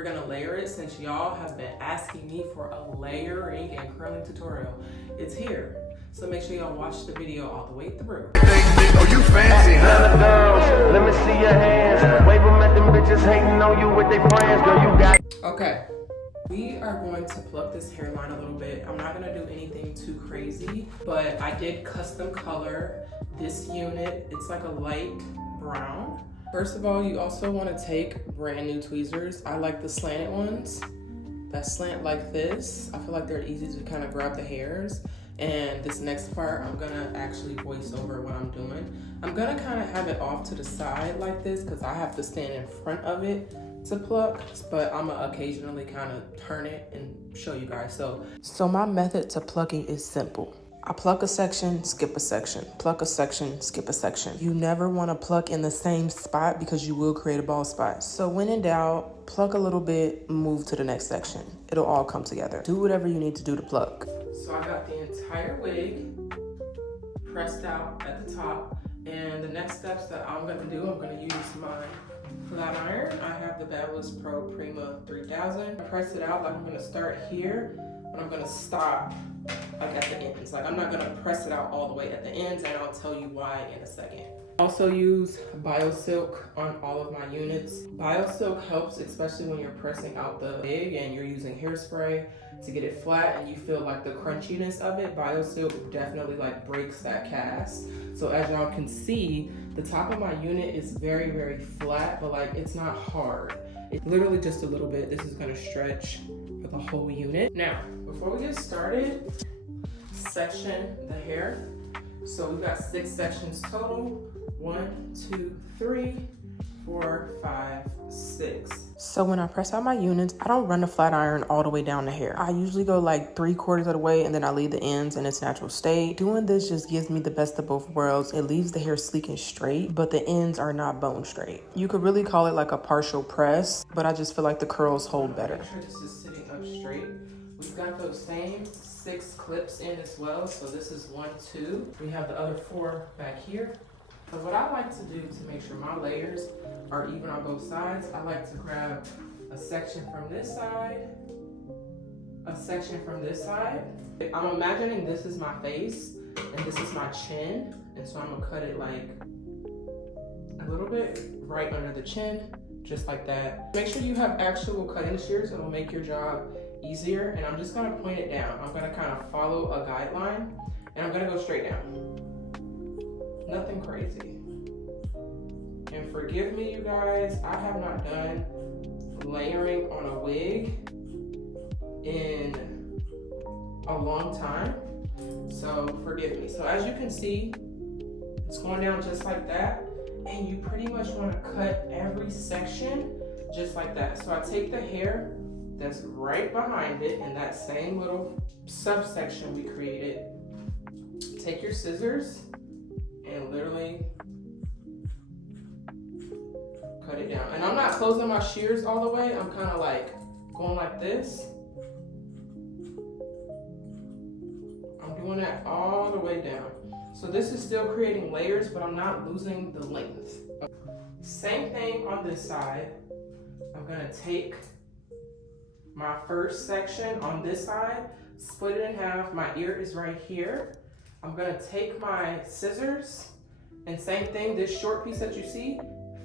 we're gonna layer it since y'all have been asking me for a layering and curling tutorial. It's here. So make sure y'all watch the video all the way through. Oh, you fancy, huh? Let me see your hands. Wave them at them bitches hating on you with their friends. Girl, you got. Okay. We are going to pluck this hairline a little bit. I'm not gonna do anything too crazy, but I did custom color this unit. It's like a light brown. First of all, you also wanna take brand new tweezers. I like the slanted ones that slant like this. I feel like they're easy to kind of grab the hairs. And this next part, I'm gonna actually voice over what I'm doing. I'm gonna kind of have it off to the side like this because I have to stand in front of it to pluck, but I'm gonna occasionally kind of turn it and show you guys. So my method to plucking is simple. I pluck a section, skip a section, pluck a section, skip a section. You never wanna pluck in the same spot because you will create a bald spot. So when in doubt, pluck a little bit, move to the next section. It'll all come together. Do whatever you need to do to pluck. So I got the entire wig pressed out at the top. And the next steps that I'm gonna do, I'm gonna use my flat iron. I have the Babyliss Pro Prima 3000. I press it out like I'm gonna start here, but I'm gonna stop like at the ends. Like I'm not gonna press it out all the way at the ends, and I'll tell you why in a second. Also use BioSilk on all of my units. BioSilk helps, especially when you're pressing out the wig and you're using hairspray to get it flat and you feel like the crunchiness of it. BioSilk definitely like breaks that cast. So as y'all can see, the top of my unit is very, very flat, but like it's not hard. It's literally just a little bit. This is gonna stretch for the whole unit. Now, before we get started, section the hair. So we've got 6 sections total. 1, 2, 3, 4, 5, 6. So when I press out my units, I don't run the flat iron all the way down the hair. I usually go like 3/4 of the way and then I leave the ends in its natural state. Doing this just gives me the best of both worlds. It leaves the hair sleek and straight, but the ends are not bone straight. You could really call it like a partial press, but I just feel like the curls hold better. Make sure this is sitting up straight. We've got those same 6 clips in as well. So this is 1, 2. We have the other 4 back here. So what I like to do to make sure my layers are even on both sides, I like to grab a section from this side, a section from this side. I'm imagining this is my face and this is my chin. And so I'm gonna cut it like a little bit right under the chin, just like that. Make sure you have actual cutting shears. It'll make your job easier. And I'm just gonna point it down. I'm gonna kind of follow a guideline and I'm gonna go straight down. Nothing crazy. And forgive me, you guys, I have not done layering on a wig in a long time, so forgive me. So as you can see, it's going down just like that, and you pretty much want to cut every section just like that. So I take the hair that's right behind it in that same little subsection we created, take your scissors, and literally cut it down. And I'm not closing my shears all the way. I'm kind of like going like this. I'm doing that all the way down. So this is still creating layers, but I'm not losing the length. Same thing on this side. I'm gonna take my first section on this side, split it in half. My ear is right here. I'm gonna take my scissors and same thing, this short piece that you see,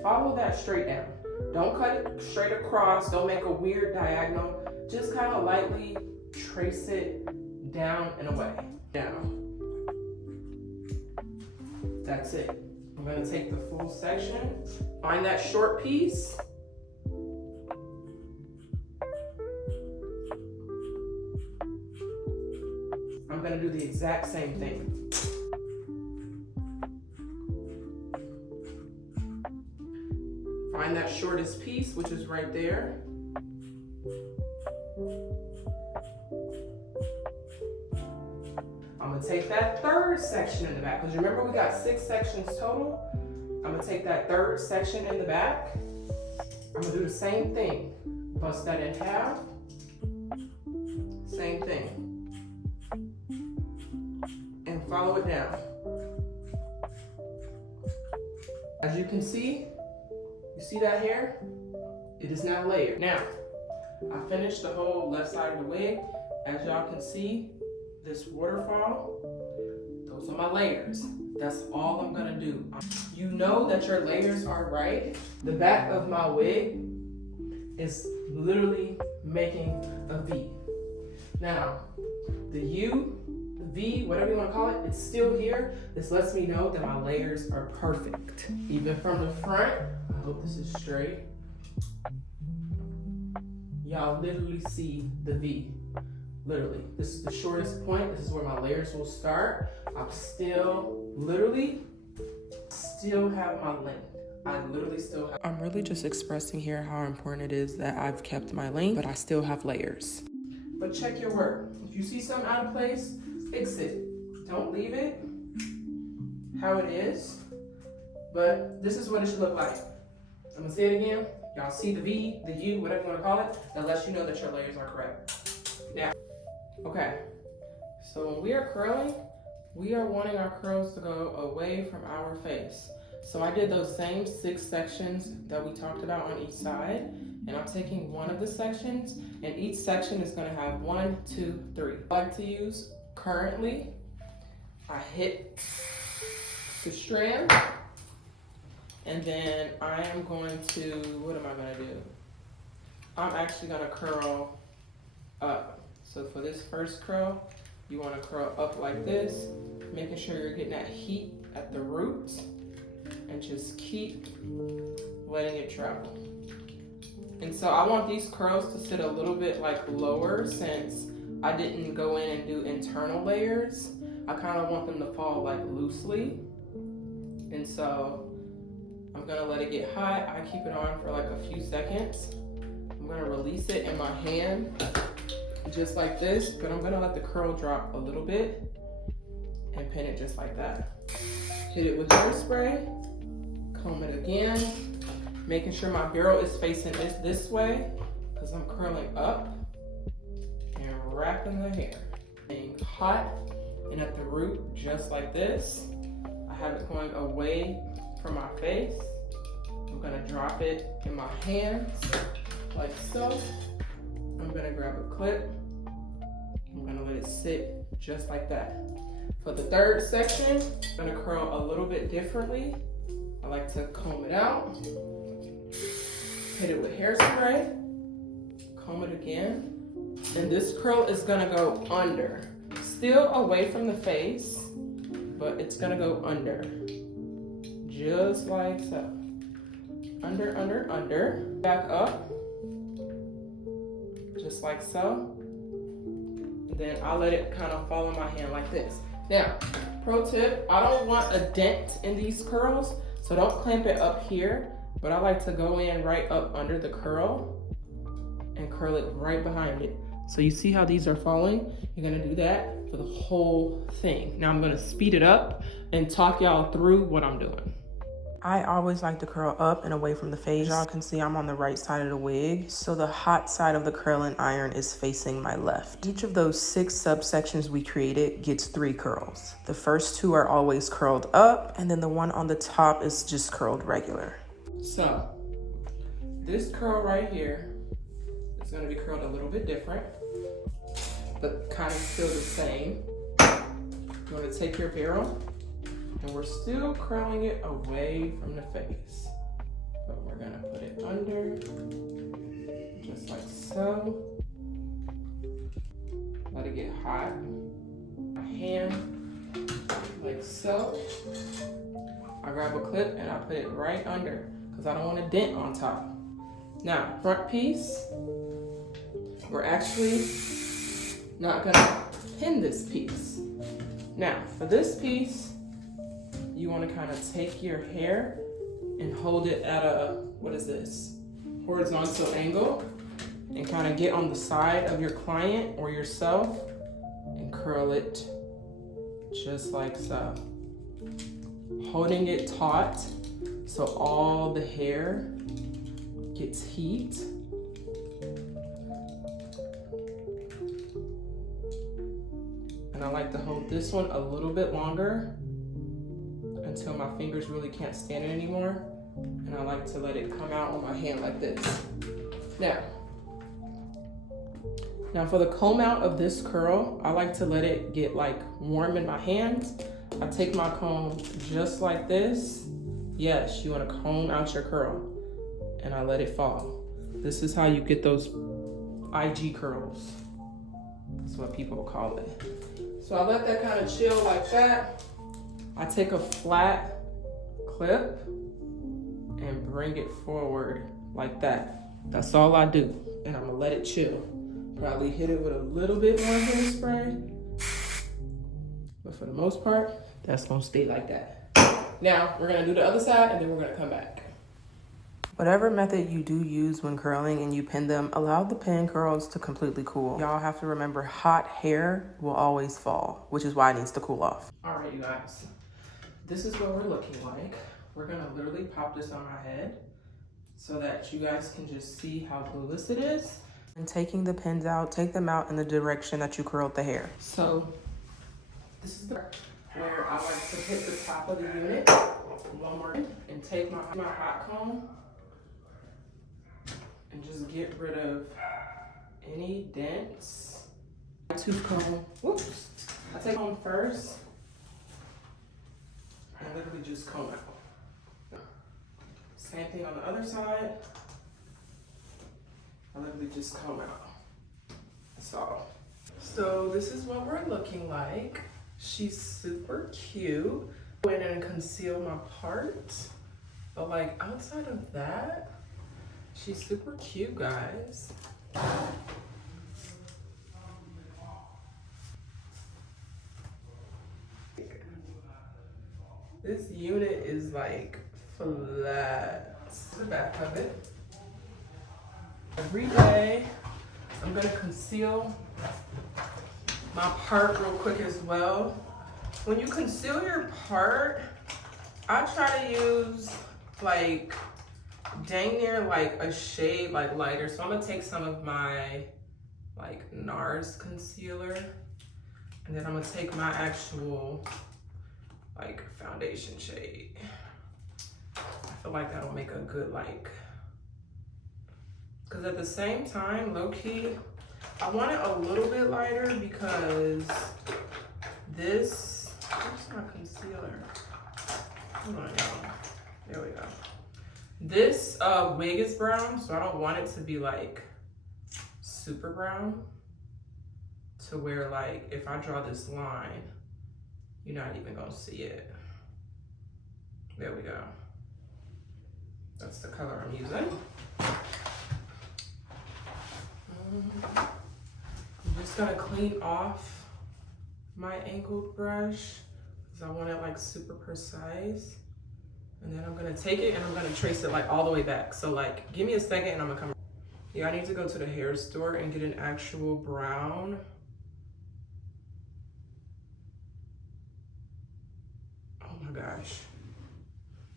follow that straight down. Don't cut it straight across, don't make a weird diagonal, just kind of lightly trace it down and away. Down. That's it. I'm gonna take the full section, find that short piece, I'm gonna do the exact same thing. Find that shortest piece, which is right there. I'm gonna take that third section in the back, because remember we got 6 sections total. I'm gonna take that third section in the back. I'm gonna do the same thing. Bust that in half. Same thing. And follow it down. As you can see, you see that hair? It is now layered. Now, I finished the whole left side of the wig. As y'all can see, this waterfall, those are my layers. That's all I'm gonna do. You know that your layers are right. The back of my wig is literally making a V. Now, the U, the V, whatever you wanna call it, it's still here. This lets me know that my layers are perfect. Even from the front, I hope this is straight. Y'all literally see the V. Literally, this is the shortest point. This is where my layers will start. I'm still, literally, still have my length. I literally still have. I'm really just expressing here how important it is that I've kept my length, but I still have layers. But check your work. If you see something out of place, fix it. Don't leave it how it is. But this is what it should look like. I'm gonna say it again. Y'all see the V, the U, whatever you wanna call it, that lets you know that your layers are correct. Now, okay, so when we are curling, we are wanting our curls to go away from our face. So I did those same 6 sections that we talked about on each side, and I'm taking one of the sections, and each section is gonna have 1, 2, 3. I like to use, currently, I hit the strand, and then I am going to, what am I gonna do? I'm actually gonna curl up. So for this first curl, you wanna curl up like this, making sure you're getting that heat at the roots, and just keep letting it travel. And so I want these curls to sit a little bit like lower since I didn't go in and do internal layers. I kind of want them to fall like loosely. And so I'm gonna let it get hot. I keep it on for like a few seconds. I'm gonna release it in my hand, just like this, but I'm gonna let the curl drop a little bit and pin it just like that. Hit it with hairspray, comb it again, making sure my barrel is facing this way, because I'm curling up and wrapping the hair. Being hot and at the root, just like this. I have it going away from my face. I'm gonna drop it in my hands, like so. I'm gonna grab a clip. I'm gonna let it sit just like that. For the third section, I'm gonna curl a little bit differently. I like to comb it out, hit it with hairspray, comb it again, and this curl is gonna go under. Still away from the face, but it's gonna go under. Just like so. Under, under, under. Back up, just like so. And then I'll let it kind of fall in my hand like this. Now, pro tip, I don't want a dent in these curls, so don't clamp it up here, but I like to go in right up under the curl and curl it right behind it. So you see how these are falling? You're gonna do that for the whole thing. Now I'm gonna speed it up and talk y'all through what I'm doing. I always like to curl up and away from the face. Y'all can see I'm on the right side of the wig, so the hot side of the curling iron is facing my left. Each of those 6 subsections we created gets 3 curls. The first 2 are always curled up, and then the one on the top is just curled regular. So, this curl right here is gonna be curled a little bit different, but kind of still the same. You wanna take your barrel, and we're still curling it away from the face. But we're gonna put it under, just like so. Let it get hot. My hand, like so. I grab a clip and I put it right under, because I don't want a dent on top. Now, front piece, we're actually not gonna pin this piece. Now, for this piece, you want to kind of take your hair and hold it at a, what is this? Horizontal angle, and kind of get on the side of your client or yourself and curl it just like so. Holding it taut so all the hair gets heat. And I like to hold this one a little bit longer until my fingers really can't stand it anymore. And I like to let it come out on my hand like this. Now, Now for the comb out of this curl, I like to let it get like warm in my hands. I take my comb just like this. Yes, you wanna comb out your curl, and I let it fall. This is how you get those IG curls. That's what people call it. So I let that kind of chill like that. I take a flat clip and bring it forward like that. That's all I do, and I'm gonna let it chill. Probably hit it with a little bit more hairspray, but for the most part, that's gonna stay like that. Now, we're gonna do the other side, and then we're gonna come back. Whatever method you do use when curling and you pin them, allow the pin curls to completely cool. Y'all have to remember, hot hair will always fall, which is why it needs to cool off. All right, you guys, this is what we're looking like. We're gonna literally pop this on my head so that you guys can just see how glueless it is. And taking the pins out, take them out in the direction that you curled the hair. So this is where I like to hit the top of the unit one more and take my hot comb and just get rid of any dents. Tooth comb, whoops. I take comb first and literally just comb out. Same thing on the other side. I literally just comb out. That's all. So this is what we're looking like. She's super cute. Go in and conceal my part. But like outside of that, she's super cute, guys. This unit is like flat. The back of it. Every day, I'm gonna conceal my part real quick as well. When you conceal your part, I try to use like dang near like a shade like lighter. So I'm gonna take some of my like NARS concealer, and then I'm gonna take my actual like foundation shade. I feel like that'll make a good like, because at the same time, low-key, I want it a little bit lighter because this, where's my concealer? Hold on, y'all. There we go. This wig is brown, so I don't want it to be like super brown to where like, if I draw this line, you're not even gonna see it. There we go. That's the color I'm using. I'm just gonna clean off my angled brush because I want it like super precise. And then I'm gonna take it and I'm gonna trace it like all the way back. So like, give me a second and I'm gonna come. Yeah, I need to go to the hair store and get an actual brown. Oh my gosh,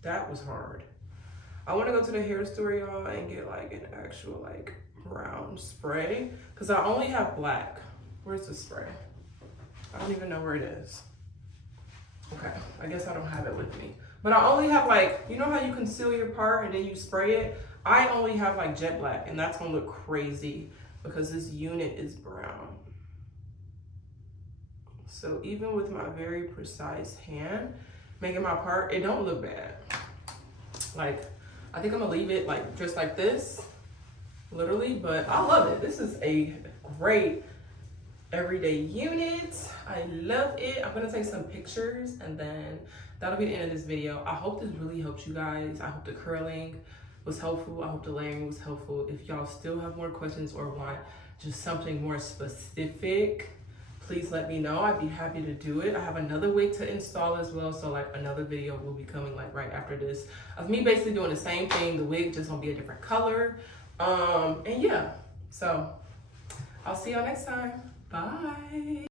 that was hard. I wanna go to the hair store, y'all, and get like an actual like brown spray because I only have black. Where's the spray? I don't even know where it is. Okay, I guess I don't have it with me. But I only have like, you know how you conceal your part and then you spray it? I only have like jet black, and that's gonna look crazy because this unit is brown. So even with my very precise hand making my part, it don't look bad. Like, I think I'm gonna leave it like just like this, literally, but I love it. This is a great everyday unit. I love it. I'm gonna take some pictures and then that'll be the end of this video. I hope this really helped you guys. I hope the curling was helpful. I hope the layering was helpful. If y'all still have more questions or want just something more specific, please let me know. I'd be happy to do it. I have another wig to install as well, so like another video will be coming like right after this of me basically doing the same thing. The wig just gonna be a different color. And yeah, so I'll see y'all next time. Bye.